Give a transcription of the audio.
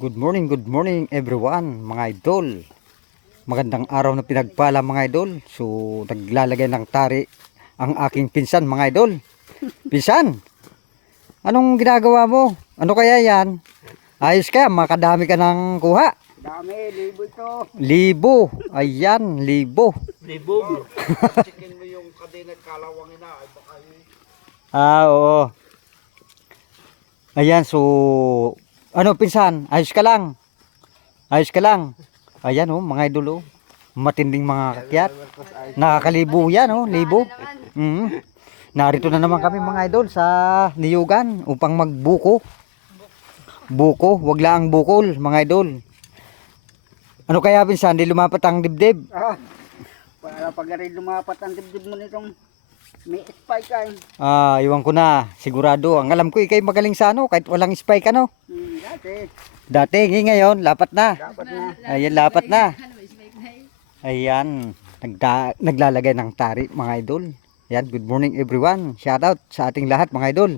Good morning, good morning everyone, mga idol. Magandang araw na pinagpala mga idol. So, naglalagay ng tari ang aking pinsan mga idol. Pinsan, anong ginagawa mo? Ano kaya yan? Ayos ka, makadami ka ng kuha. Dami, libo ito. Libo. Ayan, libo. Libog. Chicken mo yung kadena kalawang ina. Ay baka yun. Ah, oo. Ayan, so, ano pinsan, ayos ka lang. Ayos ka lang. Ayan oh, mga idol oh. Matinding mga kakyat. Nakakalibo yan oh, libo. Mhm. Narito na naman kami mga idol sa Niyugan upang magbuko. Buko, wag lang bukol mga idol. Ano kaya pinsan, di lumapat ang dibdib? Ah, para pag rin lumapat ang dibdib mo nitong may spike ay. Ah, iwan ko na, sigurado. Ang alam ko ikay magaling sa ano, kahit walang spike ano. Hmm, Dati, ngayon, lapat na. dapat na. Ayan, lapat na. Ayan, nagda, naglalagay ng tari mga idol. Ayan, good morning everyone. Shout out sa ating lahat mga idol.